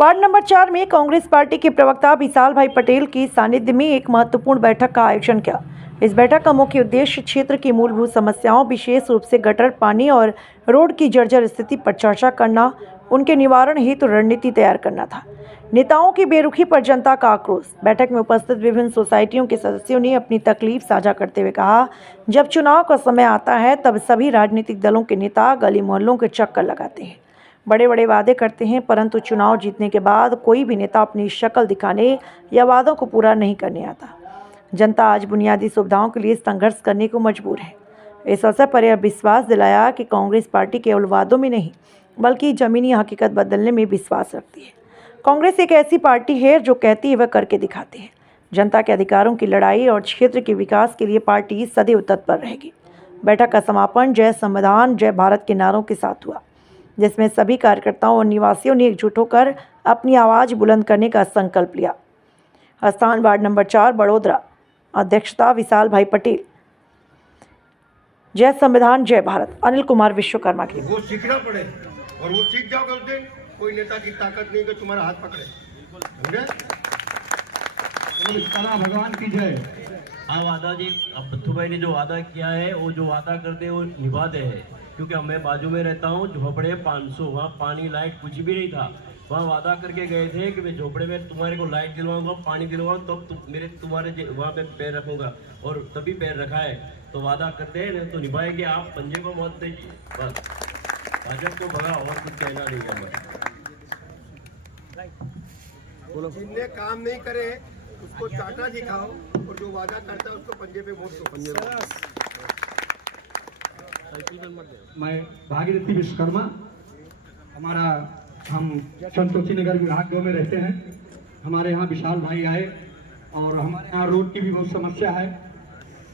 Ward number 4 में Congress party के प्रवक्ता विशाल भाई पटेल की सानिध्य में एक महत्वपूर्ण बैठक का आयोजन किया। इस बैठक का मुख्य उद्देश्य क्षेत्र की मूलभूत समस्याओं, विशेष रूप से गटर, पानी और रोड की जर्जर स्थिति पर चर्चा करना, उनके निवारण हेतु रणनीति तैयार करना था। नेताओं की बेरुखी पर जनता का आक्रोश। बैठक में उपस्थित विभिन्न सोसाइटियों के सदस्यों ने अपनी तकलीफ साझा करते हुए कहा, जब चुनाव का समय आता है तब सभी राजनीतिक दलों के नेता गली मोहल्लों के चक्कर लगाते हैं, बड़े बड़े वादे करते हैं, परंतु चुनाव जीतने के बाद कोई भी नेता अपनी शक्ल दिखाने या वादों को पूरा नहीं करने आता। जनता आज बुनियादी सुविधाओं के लिए संघर्ष करने को मजबूर है। इस अवसर पर यह विश्वास दिलाया कि कांग्रेस पार्टी केवल वादों में नहीं बल्कि जमीनी हकीकत बदलने में विश्वास रखती है। कांग्रेस एक ऐसी पार्टी है जो कहती है वह करके दिखाती है। जनता के अधिकारों की लड़ाई और क्षेत्र के विकास के लिए पार्टी सदैव तत्पर रहेगी। बैठक का समापन जय संविधान जय भारत के नारों के साथ हुआ, जिसमें सभी कार्यकर्ताओं और निवासियों ने एकजुट होकर अपनी आवाज़ बुलंद करने का संकल्प लिया। स्थान वार्ड नंबर 4 बड़ोदरा। अध्यक्षता विशाल भाई पटेल। जय संविधान जय भारत अनिल कुमार विश्वकर्मा की। वो सीखना पड़े और वो सीख जाओगे उस दिन कोई नेता की ताकत नहीं कि तुम्हारा हाथ पकड़े। भगवान की जय। हाँ, वादा जी, अब बत्थू भाई ने जो वादा किया है वो जो वादा करते हैं वो निभाते हैं, क्योंकि मैं बाजू में रहता हूँ, झोपड़े 500, वहाँ पानी लाइट कुछ भी नहीं था। वहाँ वादा करके गए थे कि मैं झोपड़े में तुम्हारे को लाइट दिलवाऊंगा, पानी दिलवाऊंगा, तब तुम्हारे वहाँ पे पैर रखूंगा, और तभी पैर रखा है। तो वादा करते हैं नहीं तो निभाएंगे। आप पंजे को मत दीजिए, बस भाजपा को भगा, और कुछ कहना नहीं है। जिनने काम नहीं करे उसको चाटा दिखाओ, और जो वादा करता है उसको पंजे पे वोट दो। मैं भागीरथी विश्वकर्मा, हम संतोषी नगर विभाग 2 में रहते हैं। हमारे यहाँ विशाल भाई आए और हमारे यहाँ रोड की भी बहुत समस्या है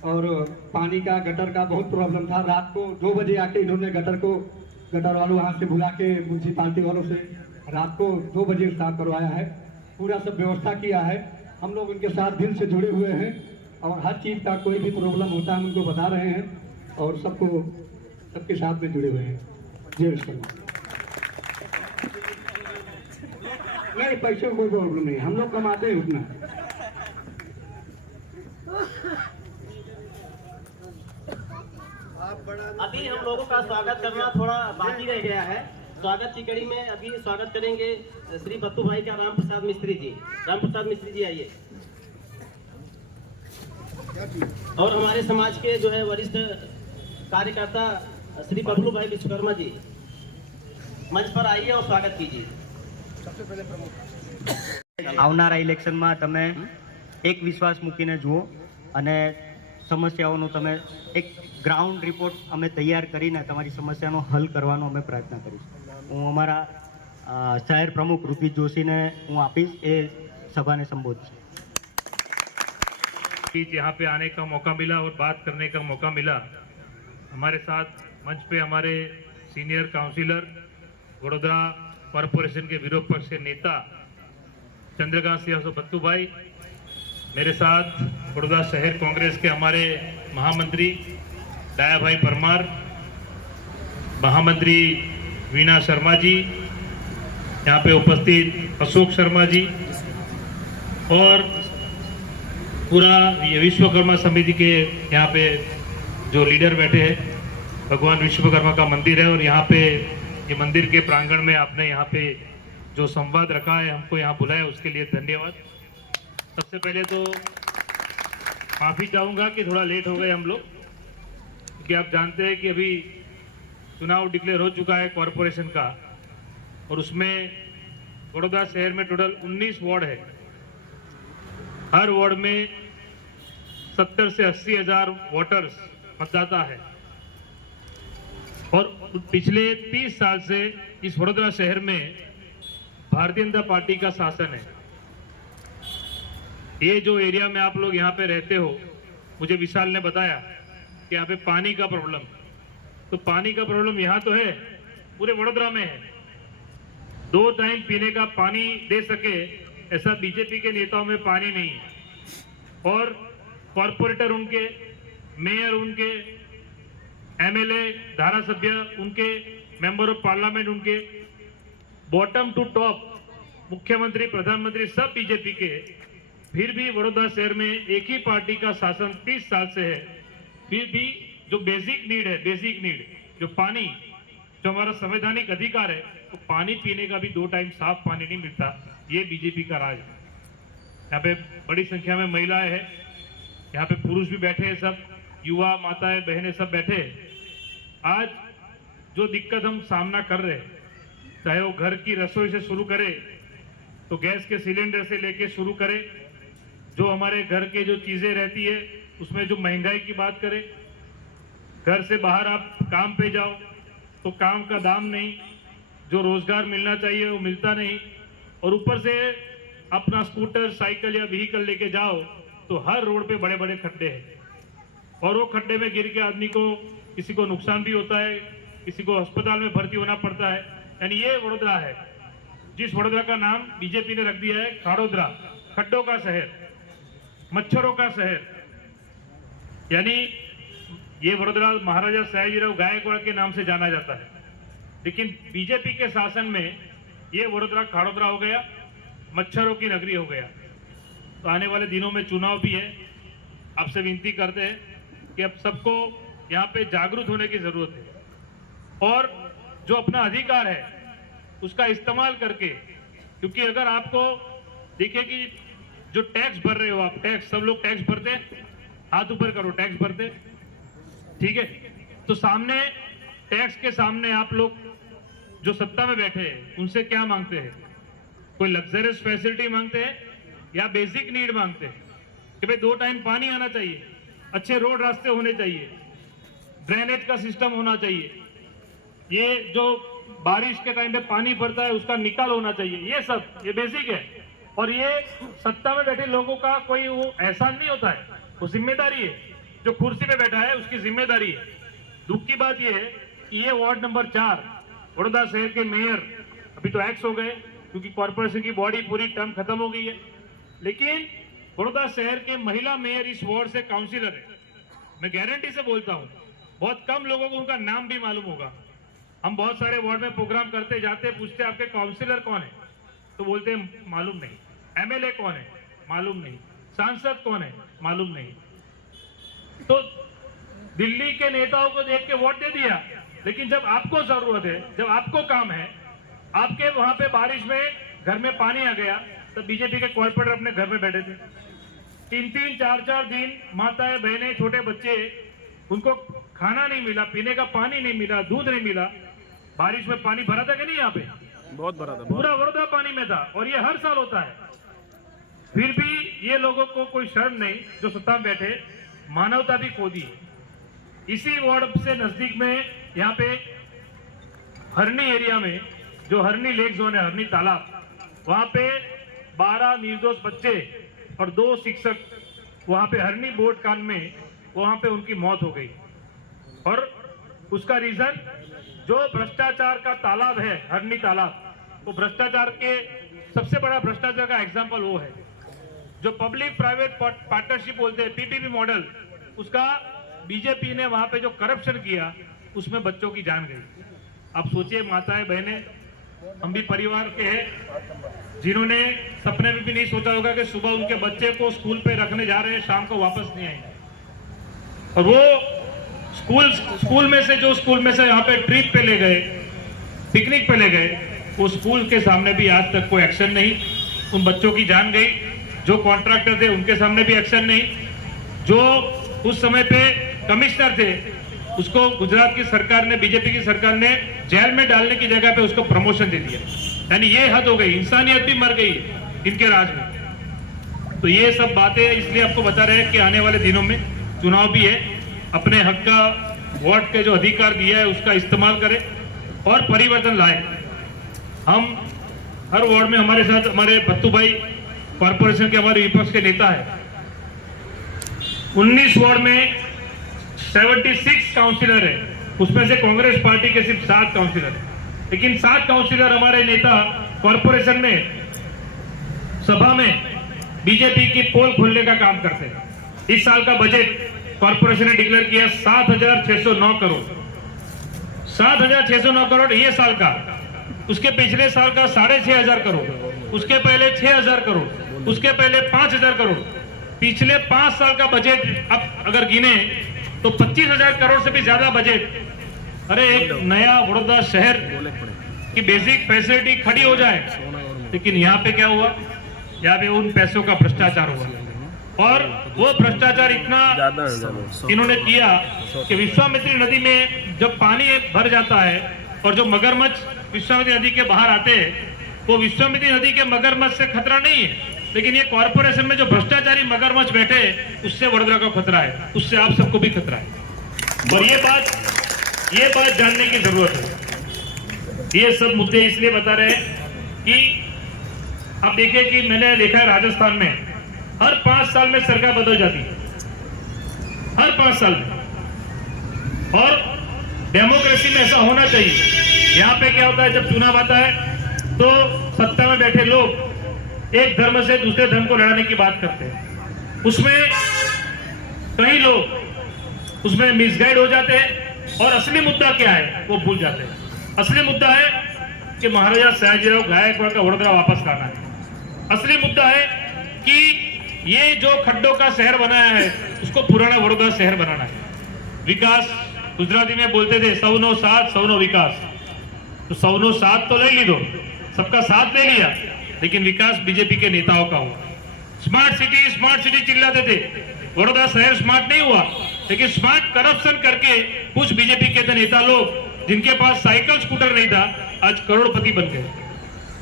और पानी का, गटर का बहुत प्रॉब्लम था। रात को 2 बजे आके इन्होंने गटर वालों यहाँ से बुला के, म्यूनसिपालिटी वालों से रात को 2 बजे स्टार्ट करवाया है। पूरा सब व्यवस्था किया है। हम लोग उनके साथ दिल से जुड़े हुए हैं और हर चीज़ का कोई भी प्रॉब्लम होता है उनको बता रहे हैं और सबके साथ में जुड़े हुए हैं। जय विश्वकर्मा। नहीं, पैसे कोई प्रॉब्लम नहीं, हम लोग कमाते हैं उतना। अभी हम लोगों का स्वागत करना थोड़ा बाकी रह गया है। स्वागत की कड़ी में अभी स्वागत करेंगे श्री बत्तू भाई का राम प्रसाद मिस्त्री जी। राम प्रसाद मिस्त्री जी आइए। और हमारे समाज के जो है वरिष्ठ कार्यकर्ता श्री बबलू भाई विश्वकर्मा जी मंच पर आइए और स्वागत कीजिए। सबसे पहले प्रमुख આવનારા ઇલેક્શનમાં તમે એક વિશ્વાસ મૂકીને જુઓ અને સમસ્યાઓનો તમે એક ગ્રાઉન્ડ રિપોર્ટ અમે તૈયાર કરીને તમારી સમસ્યાનો હલ કરવાનો અમે પ્રયત્ન કરીશું। હું અમારા શહેર પ્રમુખ ઋષિ જોશીને હું આપીશ, એ સભાને સંબોધશે। यहाँ पे आने का मौका मिला और बात करने का मौका मिला। हमारे साथ मंच पे हमारे सीनियर काउंसिलर, वडोदरा कॉरपोरेशन के विरोध पक्ष के नेता चंद्रकांत सिंह बत्तू भाई, मेरे साथ वडोदरा शहर कांग्रेस के हमारे महामंत्री डाया भाई परमार, महामंत्री वीणा शर्मा जी, यहाँ पे उपस्थित अशोक शर्मा जी और पूरा ये विश्वकर्मा समिति के यहाँ पे जो लीडर बैठे हैं। भगवान विश्वकर्मा का मंदिर है और यहाँ पे ये मंदिर के प्रांगण में आपने यहाँ पे जो संवाद रखा है, हमको यहाँ बुलाया, उसके लिए धन्यवाद। सबसे पहले तो माफ़ी चाहूँगा कि थोड़ा लेट हो गए हम लोग, क्योंकि आप जानते हैं कि अभी चुनाव डिक्लेयर हो चुका है कॉरपोरेशन का, और उसमें वडोदरा शहर में टोटल 19 वार्ड है। हर वार्ड में 70 से 80 हज़ार वोटर्स, मतदाता है, और पिछले 30 साल से इस वडोदरा शहर में भारतीय जनता पार्टी का शासन है। ये जो एरिया में आप लोग यहाँ पे रहते हो, मुझे विशाल ने बताया कि यहाँ पे पानी का प्रॉब्लम, तो पानी का प्रॉब्लम यहाँ तो है, पूरे वडोदरा में है। 2 टाइम पीने का पानी दे सके ऐसा बीजेपी के नेताओं में पानी नहीं है, और कॉरपोरेटर उनके, मेयर उनके, एमएलए, धारासभ्य उनके, मेंबर ऑफ पार्लियामेंट उनके, बॉटम टू टॉप मुख्यमंत्री, प्रधानमंत्री सब बीजेपी के, फिर भी वडोदरा शहर में एक ही पार्टी का शासन 30 साल से है। फिर भी जो बेसिक नीड जो पानी, जो हमारा संवैधानिक अधिकार है, तो पानी पीने का भी 2 टाइम साफ पानी नहीं मिलता। ये बीजेपी का राज है। यहाँ पे बड़ी संख्या में महिलाएं हैं, यहाँ पे पुरुष भी बैठे हैं, सब युवा माताएं बहनें सब बैठे हैं। आज जो दिक्कत हम सामना कर रहे हैं, चाहे वो घर की रसोई से शुरू करे, तो गैस के सिलेंडर से लेके शुरू करे, जो हमारे घर के जो चीजें रहती है उसमें जो महंगाई की बात करें, घर से बाहर आप काम पे जाओ तो काम का दाम नहीं, जो रोजगार मिलना चाहिए वो मिलता नहीं, और ऊपर से अपना स्कूटर, साइकिल या व्हीकल लेके जाओ तो हर रोड पे बड़े बड़े खड्डे हैं, और वो खड्डे में गिर के आदमी को, किसी को नुकसान भी होता है, किसी को अस्पताल में भर्ती होना पड़ता है। यानी ये वडोदरा है, जिस वडोदरा का नाम बीजेपी ने रख दिया है खाड़ोदरा, खड्डों का शहर, मच्छरों का शहर। यानी ये वडोदरा महाराजा सयाजीराव गायकवाड़ के नाम से जाना जाता है, लेकिन बीजेपी के शासन में ये वडोदरा खाड़ोदरा हो गया, मच्छरों की नगरी हो गया। तो आने वाले दिनों में चुनाव भी है। आपसे विनती करते हैं कि अब सबको यहाँ पे जागरूक होने की जरूरत है, और जो अपना अधिकार है उसका इस्तेमाल करके, क्योंकि अगर आपको देखिए कि जो टैक्स भर रहे हो आप, टैक्स, सब लोग टैक्स भरते हैं, हाथ ऊपर करो, टैक्स भरते, ठीक है। तो सामने टैक्स के सामने आप लोग जो सत्ता में बैठे हैं उनसे क्या मांगते हैं? कोई लग्जरियस फैसिलिटी मांगते हैं या बेसिक नीड मांगते हैं कि भाई 2 टाइम पानी आना चाहिए, अच्छे रोड रास्ते होने चाहिए, ड्रेनेज का सिस्टम होना चाहिए, ये जो बारिश के टाइम पे पानी पड़ता है उसका निकाल होना चाहिए, ये सब ये बेसिक है। और ये सत्ता में बैठे लोगों का कोई वो एहसान नहीं होता है, वो जिम्मेदारी है। जो कुर्सी पे बैठा है उसकी जिम्मेदारी है। दुख की बात यह है कि ये वार्ड नंबर 4 वडोदरा शहर के मेयर अभी तो एक्स हो गए, क्योंकि कॉर्पोरेशन की बॉडी पूरी टर्म खत्म हो गई है, लेकिन वडोदरा शहर के महिला मेयर इस वार्ड से काउंसिलर है। मैं गारंटी से बोलता हूं, बहुत कम लोगों को उनका नाम भी मालूम होगा। हम बहुत सारे वार्ड में प्रोग्राम करते जाते, पूछते आपके काउंसिलर कौन है, तो बोलते हैं मालूम नहीं। एमएलए कौन है, मालूम नहीं। सांसद कौन है, मालूम नहीं। तो दिल्ली के नेताओं को देख के वोट दे दिया, लेकिन जब आपको जरूरत है, जब आपको काम है, आपके वहां पे बारिश में घर में पानी आ गया, तब बीजेपी के कॉर्पोरेटर अपने घर में बैठे थे। 3-3, 4-4 दिन माताएं, बहनें, छोटे बच्चे, उनको खाना नहीं मिला, पीने का पानी नहीं मिला, दूध नहीं मिला। बारिश में पानी भरा था कि नहीं? यहाँ पे बहुत भरा था, पूरा वडोदरा पानी में था, और ये हर साल होता है। फिर भी ये लोगों को कोई शर्म नहीं, जो सत्ता में बैठे, मानवता भी खो दी है। इसी वार्ड से नजदीक में यहाँ पे हरनी एरिया में, जो हरनी लेक जोन है, हरनी तालाब, वहां पे 12 निर्दोष बच्चे और 2 शिक्षक वहां पे हरनी बोर्ड कांड में वहां पे उनकी मौत हो गई। और उसका रीजन जो भ्रष्टाचार का तालाब है, हरनी तालाब, वो भ्रष्टाचार के सबसे बड़ा भ्रष्टाचार का एग्जाम्पल वो है। जो पब्लिक प्राइवेट पार्टनरशिप बोलते हैं, पीपीपी मॉडल, उसका बीजेपी ने वहां पे जो करप्शन किया, उसमें बच्चों की जान गई। आप सोचिए, माताएं, बहनें, हम भी परिवार के हैं जिन्होंने सपने में भी नहीं सोचा होगा कि सुबह उनके बच्चे को स्कूल पे रखने जा रहे हैं, शाम को वापस नहीं आएंगे। और वो स्कूल में से यहाँ पे ट्रिप पे ले गए, पिकनिक पे ले गए, वो स्कूल के सामने भी आज तक कोई एक्शन नहीं। उन बच्चों की जान गई। जो कॉन्ट्रैक्टर थे उनके सामने भी एक्शन नहीं। जो उस समय पे कमिश्नर थे, उसको गुजरात की सरकार ने, बीजेपी की सरकार ने जेल में डालने की जगह पे उसको प्रमोशन दे दिया। यानी ये हद हो गई, इंसानियत भी मर गई इनके राज में। तो ये सब बातें इसलिए आपको बता रहे हैं कि आने वाले दिनों में चुनाव भी है, अपने हक का, वोट के जो अधिकार दिया है उसका इस्तेमाल करें और परिवर्तन लाए। हम हर वार्ड में, हमारे साथ हमारे भत्तू भाई कॉर्पोरेशन के, हमारे विपक्ष के नेता है। 19 वार्ड में 76 काउंसिलर है, उसमें से कांग्रेस पार्टी के सिर्फ 7 काउंसिलर है। लेकिन 7 काउंसिलर हमारे नेता कॉर्पोरेशन में सभा में बीजेपी की पोल खोलने का काम करते हैं। इस साल का बजट कॉर्पोरेशन ने डिक्लेयर किया 7,609 करोड़। 7,609 करोड़ ये साल का। उसके पिछले साल का 6,500 करोड़, उसके पहले 6,000 करोड़, उसके पहले 5,000 करोड़, पिछले 5 साल का बजट अब अगर गिने तो 25,000 करोड़ से भी ज्यादा बजट। अरे एक नया वडोदरा शहर की बेसिक फैसिलिटी खड़ी हो जाए, लेकिन यहाँ पे क्या हुआ, यहाँ पे उन पैसों का भ्रष्टाचार हुआ और वो भ्रष्टाचार इतना इन्होंने किया कि विश्वामित्री नदी में जब पानी भर जाता है और जो मगरमच्छ विश्वामित्री नदी के बाहर आते हैं, वो विश्वामित्री नदी के मगरमच्छ से खतरा नहीं है, लेकिन ये कॉर्पोरेशन में जो भ्रष्टाचारी मगरमच्छ बैठे उससे वडोदरा को खतरा है, उससे आप सबको भी खतरा है। और ये बात जानने की जरूरत है। ये सब मुद्दे इसलिए बता रहे हैं कि आप देखिए कि मैंने देखा है राजस्थान में हर 5 साल में सरकार बदल जाती है, हर 5 साल में, और डेमोक्रेसी में ऐसा होना चाहिए। यहाँ पे क्या होता है, जब चुनाव आता है तो सत्ता में बैठे लोग एक धर्म से दूसरे धर्म को लड़ाने की बात करते हैं, उसमें कई लोग उसमें मिसगाइड हो जाते हैं और असली मुद्दा क्या है वो भूल जाते हैं। असली मुद्दा है कि महाराजा सयाजीराव गायकवाड़ का वडोदरा वापस लाना है। असली मुद्दा है कि ये जो खड्डों का शहर बनाया है उसको पुराना वडोदरा शहर बनाना है। विकास गुजराती में बोलते थे सौनो साथ सौनो विकास, तो सौनो साथ तो ले ली दो, सबका साथ ले लिया, लेकिन विकास बीजेपी के नेताओं का हुआ। स्मार्ट सिटी चिल्लाते थे, वडोदरा शहर स्मार्ट नहीं हुआ, लेकिन स्मार्ट करप्शन करके कुछ बीजेपी के नेता लोग जिनके पास साइकिल स्कूटर नहीं था आज करोड़पति बन गए।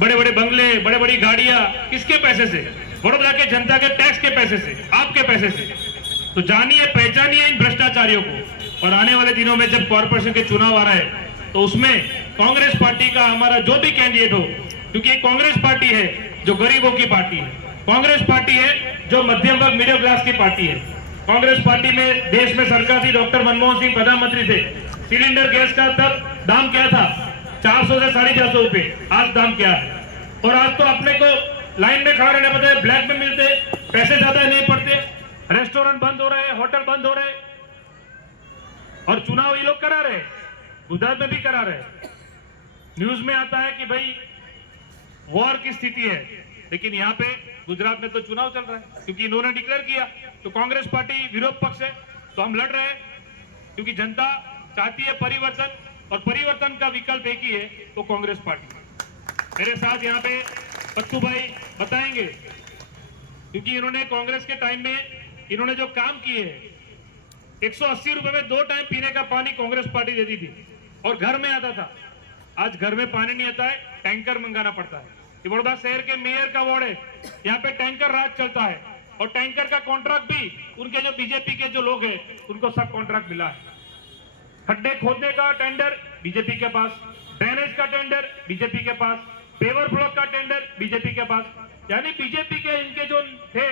बड़े बड़े बंगले, बड़े बड़ी गाड़ियां, किसके पैसे से? वडोदरा के जनता के टैक्स के पैसे से, आपके पैसे से। तो जानिए पहचानिए इन भ्रष्टाचारियों को, और आने वाले दिनों में जब कॉर्पोरेशन के चुनाव आ रहा है तो उसमें कांग्रेस पार्टी का हमारा जो भी कैंडिडेट हो, क्योंकि ये कांग्रेस पार्टी है जो गरीबों की पार्टी है, कांग्रेस पार्टी है जो मध्यम वर्ग मिडिल क्लास की पार्टी है। कांग्रेस पार्टी में देश में सरकार थी, डॉक्टर मनमोहन सिंह प्रधानमंत्री थे, सिलेंडर गैस का तब दाम क्या था, 400 से 450 रुपए, आज दाम क्या है? और आज तो अपने को लाइन में खड़ा रहना पड़ता है, ब्लैक में मिलते, पैसे ज्यादा नहीं पड़ते, रेस्टोरेंट बंद हो रहे, होटल बंद हो रहे, और चुनाव ये लोग करा रहे, गुजरात में भी करा रहे। न्यूज में आता है कि भाई वॉर की स्थिति है, लेकिन यहाँ पे गुजरात में तो चुनाव चल रहा है, क्योंकि इन्होंने डिक्लेयर किया। तो कांग्रेस पार्टी विरोध पक्ष है, तो हम लड़ रहे हैं, क्योंकि जनता चाहती है परिवर्तन, और परिवर्तन का विकल्प एक ही है, तो कांग्रेस पार्टी। मेरे साथ यहाँ पे पत्तू भाई बताएंगे, क्योंकि इन्होंने कांग्रेस के टाइम में इन्होंने जो काम किए हैं, 180 रुपए में 2 टाइम पीने का पानी कांग्रेस पार्टी देती थी और घर में आता था। आज घर में पानी नहीं आता है, टैंकर मंगाना पड़ता है। ये वडोदरा शहर के मेयर का वार्ड है, यहाँ पे टैंकर राज चलता है, और टैंकर का कॉन्ट्रैक्ट भी उनके जो बीजेपी के जो लोग हैं उनको सब कॉन्ट्रैक्ट मिला है। खड्डे खोदने का टेंडर बीजेपी के पास, ड्रेनेज का टेंडर बीजेपी के पास, पेवर ब्लॉक का टेंडर बीजेपी के पास। यानी बीजेपी के इनके जो थे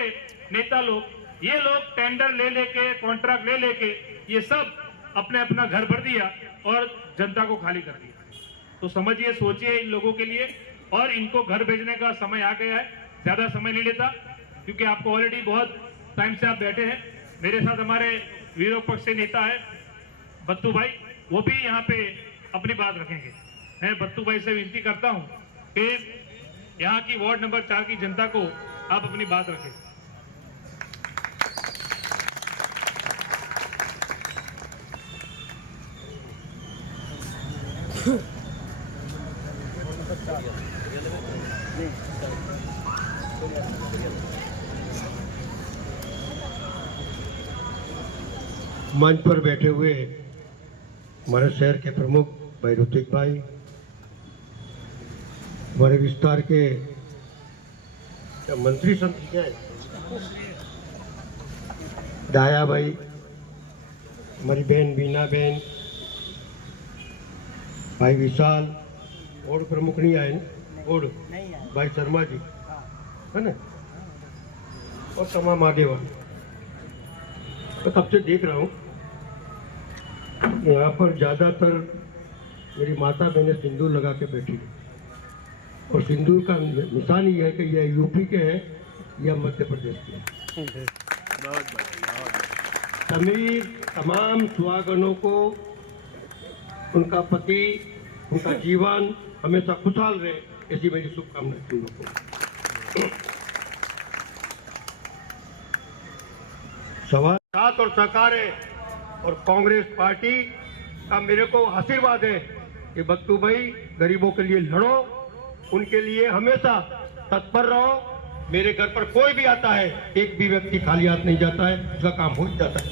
नेता लोग, ये लोग टेंडर ले लेके, कॉन्ट्रैक्ट ले लेके ये सब अपने अपना घर भर दिया और जनता को खाली कर दिया। तो समझिए, सोचिए इन लोगों के लिए, और इनको घर भेजने का समय आ गया है। ज्यादा समय नहीं लेता, क्योंकि आपको ऑलरेडी बहुत टाइम से आप बैठे हैं। मेरे साथ हमारे विरोध पक्ष से नेता है बत्तू भाई, वो भी यहाँ पे अपनी बात रखेंगे। मैं बत्तू भाई से विनती करता हूँ कि यहाँ की वार्ड नंबर 4 की जनता को आप अपनी बात रखें। मंच पर बैठे हुए हमारे शहर के प्रमुख भाई ऋतिक भाई, हमारे विस्तार के मंत्री समझी है दाया भाई, हमारी बहन बीना बहन, भाई विशाल, और प्रमुख नहीं आए, और भाई शर्मा जी है ना, और तमाम आगे वाले। तो तब से देख रहा हूँ यहाँ पर ज़्यादातर मेरी माता बहनें सिंदूर लगा के बैठी है, और सिंदूर का निशान ये है कि यह यूपी के हैं या मध्य प्रदेश के हैं। तमाम सुहागनों को उनका पति, उनका जीवन हमेशा खुशहाल रहे, ऐसी मेरी शुभकामनाएं तुम लोगों को। सवाल साथ और सहकार है, और कांग्रेस पार्टी का मेरे को आशीर्वाद है कि बत्तू भाई गरीबों के लिए लड़ो, उनके लिए हमेशा तत्पर रहो। मेरे घर पर कोई भी आता है, एक भी व्यक्ति खाली हाथ नहीं जाता है, उसका काम हो जाता है।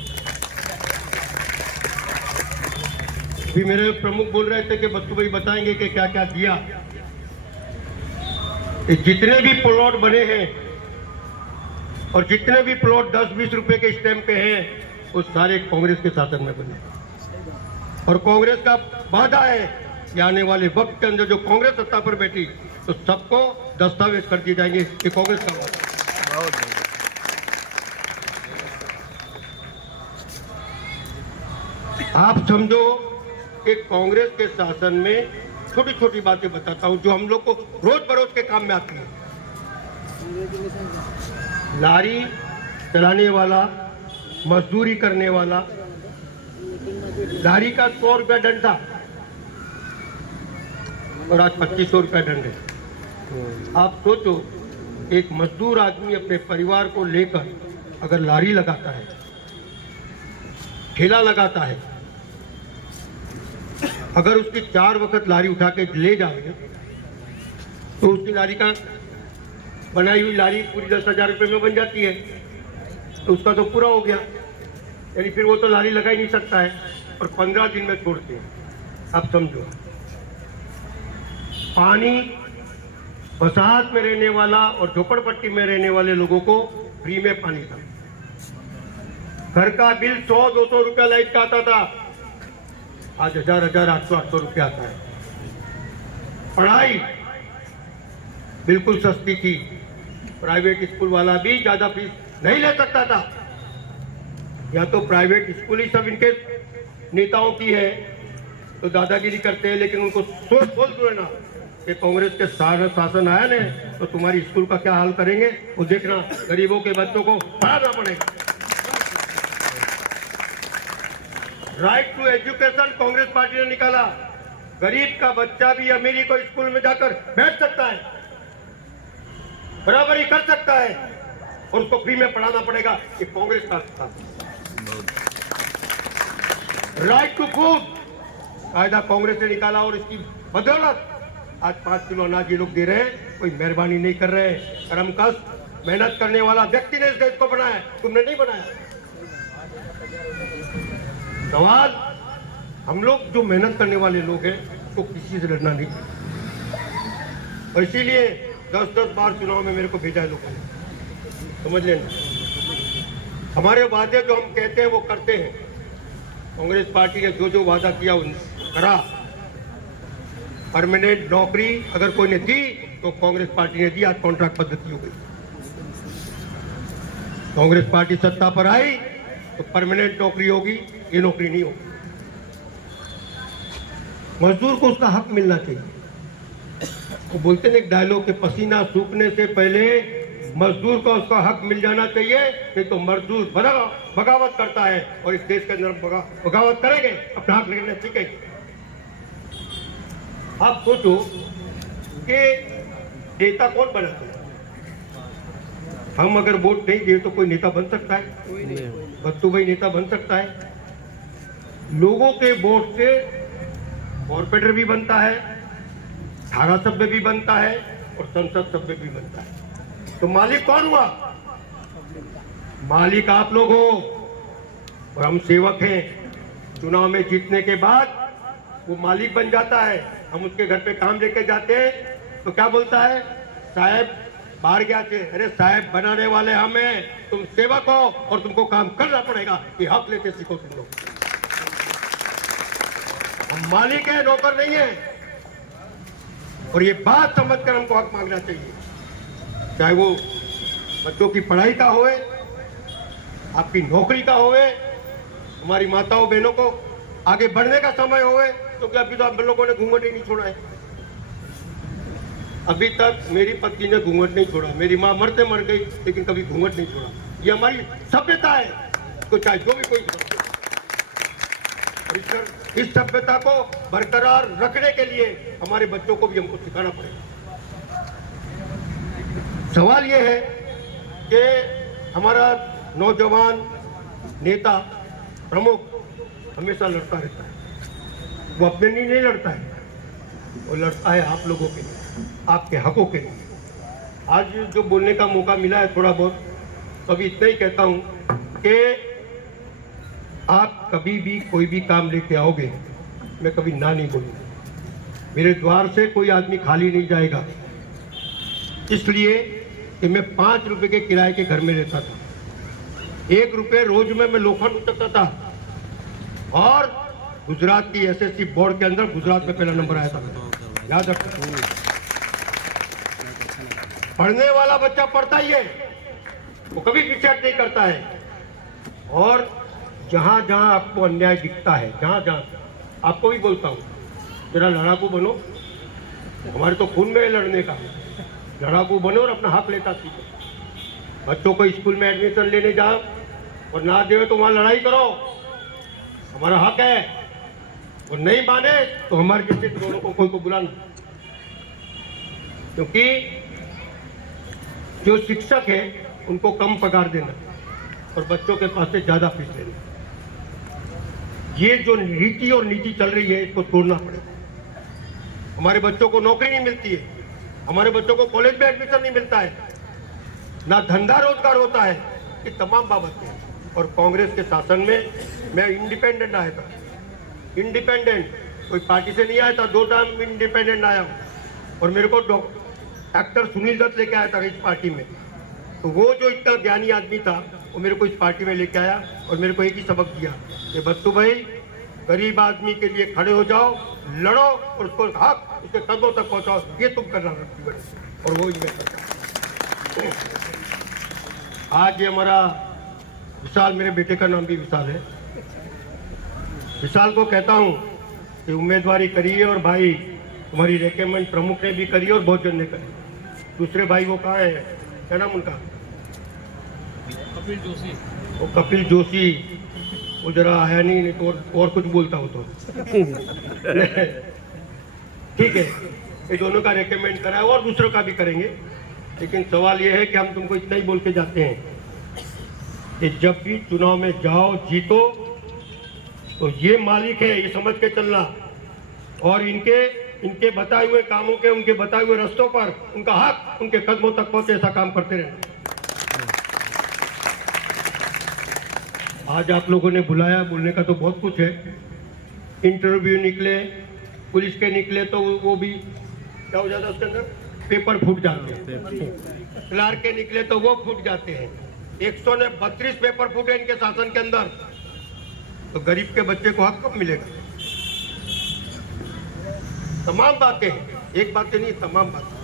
भी मेरे प्रमुख बोल रहे थे कि बत्तू भाई बताएंगे कि क्या क्या दिया। जितने भी प्लॉट बने हैं और जितने भी प्लॉट 10-20 रुपए के स्टैम्प पे हैं, वो सारे कांग्रेस के शासन में बने। और कांग्रेस का वादा है कि आने वाले वक्त के अंदर जो कांग्रेस सत्ता पर बैठी तो सबको दस्तावेज कर दिए जाएंगे कि कांग्रेस का वादा। आप समझो कि कांग्रेस के शासन में छोटी छोटी बातें बताता हूं जो हम लोग को रोज बरोज के काम में आती है। लारी चलाने वाला, मजदूरी करने वाला, लारी का 100 रुपया दंड था और आज 2500 रुपया दंड है। आप सोचो, एक मजदूर आदमी अपने परिवार को लेकर अगर लारी लगाता है, ठेला लगाता है, अगर उसकी 4 वक्त लारी उठा के ले जाए तो उसकी लारी का बनाई हुई लारी पूरी 10,000 रुपये में बन जाती है, तो उसका तो पूरा हो गया। यानी फिर वो तो लारी लगा ही नहीं सकता है और 15 दिन में छोड़ते हैं। आप समझो, पानी बसात में रहने वाला और झोपड़पट्टी में रहने वाले लोगों को फ्री में पानी था। घर का बिल 100-200 रुपया लाइट का आता था, आज 1000, 800 रुपया आता है। पढ़ाई बिल्कुल सस्ती थी, प्राइवेट स्कूल वाला भी ज्यादा फीस नहीं ले सकता था। या तो प्राइवेट स्कूल ही सब इनके नेताओं की है तो दादागिरी करते हैं, लेकिन उनको सोच बोल दो ना कि कांग्रेस के शासन आया ना तो तुम्हारी स्कूल का क्या हाल करेंगे, वो देखना, गरीबों के बच्चों को पढ़ाना पड़ेगा। Right to education Congress party ने निकाला, गरीब का बच्चा भी अमीरी को स्कूल में जाकर बैठ सकता है, बराबरी कर सकता है और उसको फ्री में पढ़ाना पड़ेगा। ये कांग्रेस का था। राइट टू फूड कायदा कांग्रेस ने निकाला और इसकी बदौलत आज 5 किलो अनाज ये लोग दे रहे हैं। कोई मेहरबानी नहीं कर रहे हैं, कर्मकश मेहनत करने वाला व्यक्ति ने इस देश को बनाया, तुमने नहीं बनाया। सवाल, हम लोग जो मेहनत करने वाले लोग हैं उसको किसी से लड़ना नहीं, और इसीलिए 10-10 बार चुनाव में मेरे को भेजा है लोगों ने, समझ लेना। हमारे वादे जो हम कहते हैं वो करते हैं। कांग्रेस पार्टी ने जो जो वादा किया करा। परमानेंट नौकरी अगर कोई ने दी तो कांग्रेस पार्टी ने दी, आज कॉन्ट्रैक्ट पद्धति हो गई। कांग्रेस पार्टी सत्ता पर आई तो परमानेंट नौकरी होगी, ये नौकरी नहीं होगी। मजदूर को उसका हक मिलना चाहिए। वो बोलते हैं एक डायलॉग के पसीना सूखने से पहले मजदूर को उसका हक मिल जाना चाहिए, नहीं तो मजदूर बगावत करता है और इस देश के अंदर बगावत करेंगे, अपना हक लेना सीखेंगे। आप सोचो कि नेता कौन बनाते हैं? हम अगर वोट नहीं दिए तो कोई नेता बन सकता है? बत्तू भाई नेता बन सकता है? लोगों के वोट से कॉर्पोरेटर भी बनता है, धारा सभ्य भी बनता है और संसद सभ्य भी बनता है। तो मालिक कौन हुआ? मालिक आप लोग हो और हम सेवक हैं। चुनाव में जीतने के बाद वो मालिक बन जाता है। हम उसके घर पे काम लेके जाते हैं तो क्या बोलता है? साहब बाहर गया थे, अरे साहब बनाने वाले हम हैं, तुम सेवक हो और तुमको काम करना पड़ेगा, ये हक लेते सीखो तुम लोग। हम मालिक है, नौकर नहीं है। और ये बात समझकर हमको हक मांगना चाहिए, चाहे वो बच्चों की पढ़ाई का होए, आपकी नौकरी का होए, हमारी माताओं बहनों को आगे बढ़ने का समय होए। तो क्या अभी तो आप लोगों ने घूंघट ही नहीं छोड़ा है? अभी तक मेरी पत्नी ने घूंघट नहीं छोड़ा। मेरी माँ मरते मर गई लेकिन कभी घूंघट नहीं छोड़ा। ये हमारी सभ्यता है, तो चाहे जो भी कोई। और इस सभ्यता को बरकरार रखने के लिए हमारे बच्चों को भी हमको सिखाना पड़ेगा। सवाल ये है कि हमारा नौजवान नेता प्रमुख हमेशा लड़ता रहता है। वो अपने लिए नहीं लड़ता है, वो लड़ता है आप लोगों के लिए, आपके हकों के लिए। आज जो बोलने का मौका मिला है थोड़ा बहुत, तो अभी इतना ही कहता हूँ कि आप कभी भी कोई भी काम लेके आओगे, मैं कभी ना नहीं बोलूँगा। मेरे द्वार से कोई आदमी खाली नहीं जाएगा, इसलिए कि मैं 5 रुपए के किराए के घर में रहता था। 1 रुपए रोज में मैं लोखंड उतरता था, और गुजरात की एसएससी बोर्ड के अंदर गुजरात में पहला नंबर आया था। याद रखो, पढ़ने वाला बच्चा पढ़ता ही है, वो कभी पीछे नहीं करता है। और जहां जहां आपको अन्याय दिखता है, जहां जहां, आपको भी बोलता हूं, जरा लड़ाकू बनो। हमारे तो खून में है लड़ने का। लड़ाकू बनो और अपना हक लेता सीखो। बच्चों को स्कूल में एडमिशन लेने जाओ और ना दे तो वहां लड़ाई करो, हमारा हक है। और नहीं माने तो हमारे जैसे दोनों को कोई को बुलाना, क्योंकि जो शिक्षक है उनको कम पगार देना और बच्चों के पास से ज्यादा फीस लेना, ये जो रीति और नीति चल रही है इसको तोड़ना पड़ेगा। हमारे बच्चों को नौकरी नहीं मिलती है, हमारे बच्चों को कॉलेज में एडमिशन नहीं मिलता है, ना धंधा रोजगार होता है। ये तमाम बाबतें। और कांग्रेस के शासन में मैं इंडिपेंडेंट आया था, इंडिपेंडेंट, कोई पार्टी से नहीं आया था। 2 टाइम इंडिपेंडेंट आया हूँ। और मेरे को एक्टर सुनील दत्त लेके आया था इस पार्टी में। तो वो जो इतना ज्ञानी आदमी था वो मेरे को इस पार्टी में लेके आया और मेरे को एक ही सबक दिया कि बच्चू भाई, गरीब आदमी के लिए खड़े हो जाओ, लड़ो और उसको हक उसके कदमों तक पहुंचाओ। ये तुम करना है और वो मैं करता हूं। आज ये हमारा विशाल, मेरे बेटे का नाम भी विशाल है, विशाल को कहता हूं कि उम्मीदवारी करिए और भाई तुम्हारी रेकमेंड प्रमुख ने भी करी और बहुत जन ने करी। दूसरे भाई वो कहाँ है, क्या नाम उनका? कपिल जोशी। वो कपिल जोशी, वो जरा आया नहीं तो और कुछ बोलता हो तो ठीक है। ये दोनों का रेकमेंड करा है और दूसरों का भी करेंगे। लेकिन सवाल ये है कि हम तुमको इतना ही बोल के जाते हैं कि जब भी चुनाव में जाओ, जीतो, तो ये मालिक है ये समझ के चलना, और इनके बताए हुए कामों के, उनके बताए हुए रास्तों पर उनका हक उनके कदमों तक पहुंचे, ऐसा काम करते रहना। आज आप लोगों ने बुलाया, बोलने का तो बहुत कुछ है। इंटरव्यू निकले, पुलिस के निकले तो वो भी क्या हो जाता है उसके अंदर, पेपर फूट जाते हैं। क्लार्क के निकले तो वो फूट जाते हैं। 132 पेपर फूटे इनके शासन के अंदर। तो गरीब के बच्चे को हक कब मिलेगा? तमाम बातें, एक बात नहीं, तमाम बातें।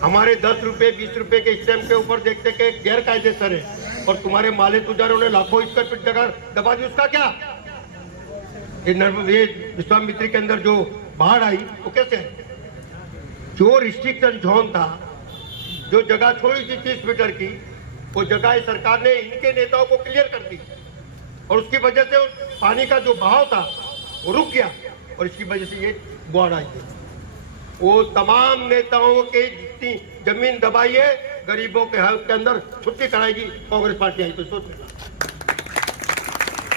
हमारे 10 रुपए 20 रुपए के स्टैम्प के ऊपर देखते कि गैर कायदेसर है, और तुम्हारे माले तुजारों ने लाखों स्क्वायर फीट जगह दबा दी, उसका क्या? ये विश्वामित्री के अंदर जो बाढ़ आई वो कैसे है? जो रिस्ट्रिक्शन जोन था, जो जगह छोड़ी थी 30 मीटर की, वो जगह सरकार ने इनके नेताओं को क्लियर कर दी, और उसकी वजह से पानी का जो बहाव था वो रुक गया, और इसकी वजह से ये बाढ़ आई थी। वो तमाम नेताओं के जितनी जमीन दबाई है, गरीबों के हक के अंदर छुट्टी कराएगी कांग्रेस पार्टी आई तो सोच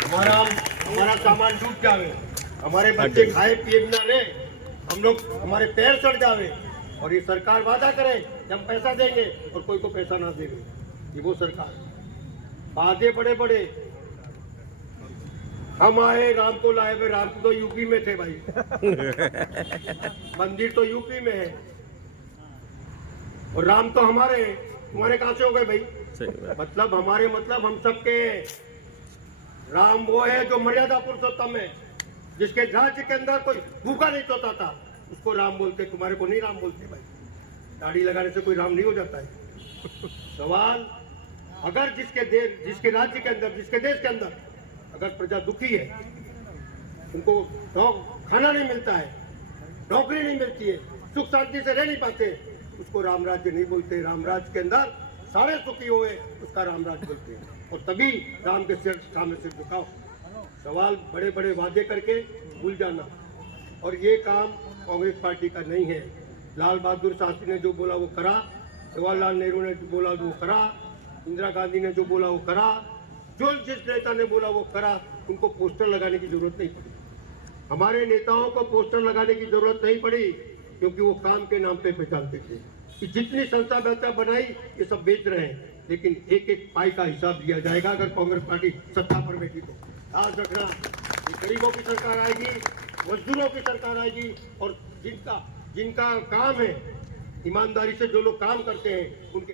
हमारा सामान डूब जावे, हमारे बच्चे खाए पिए बिना रहे, हम लोग हमारे पैर सड़ जावे, और ये सरकार वादा करे कि हम पैसा देंगे और कोई को पैसा ना देंगे। ये वो सरकार, वादे बड़े बड़े। हम आए, राम को लाए, वे राम तो यूपी में थे भाई मंदिर तो यूपी में है, और राम तो हमारे, तुम्हारे कहां से हो गए भाई? मतलब हमारे, मतलब हम सबके। राम वो है जो मर्यादा पुरुषोत्तम है, जिसके राज्य के अंदर कोई भूखा नहीं सोता था, उसको राम बोलते। तुम्हारे को नहीं राम बोलते भाई। दाढ़ी लगाने से कोई राम नहीं हो जाता है। सवाल, अगर जिसके राज्य के अंदर, जिसके देश के अंदर अगर प्रजा दुखी है, उनको खाना नहीं मिलता है, नौकरी नहीं मिलती है, सुख शांति से रह नहीं पाते, उसको राम राज्य नहीं बोलते। राम राज्य के अंदर सारे सुखी हुए, उसका राम राज्य बोलते हैं। और तभी राम के सिर सामने सिर झुकाओ। सवाल बड़े बड़े वादे करके भूल जाना, और ये काम कांग्रेस पार्टी का नहीं है। लाल बहादुर शास्त्री ने जो बोला वो करा, जवाहरलाल नेहरू ने जो बोला वो करा, इंदिरा गांधी ने जो बोला वो करा, जो जिस नेता ने बोला वो करा। उनको पोस्टर लगाने की जरूरत नहीं पड़ी। हमारे नेताओं को पोस्टर लगाने की जरूरत नहीं पड़ी, क्योंकि वो काम के नाम पे पहचानते थे कि जितनी संस्था व्यवस्था बनाई ये सब बेच रहे हैं, लेकिन एक एक पाई का हिसाब दिया जाएगा अगर कांग्रेस पार्टी सत्ता पर बैठी तो। याद रखना, ये गरीबों की सरकार आएगी, मजदूरों की सरकार आएगी, और जिनका काम है ईमानदारी से जो लोग काम करते हैं उनके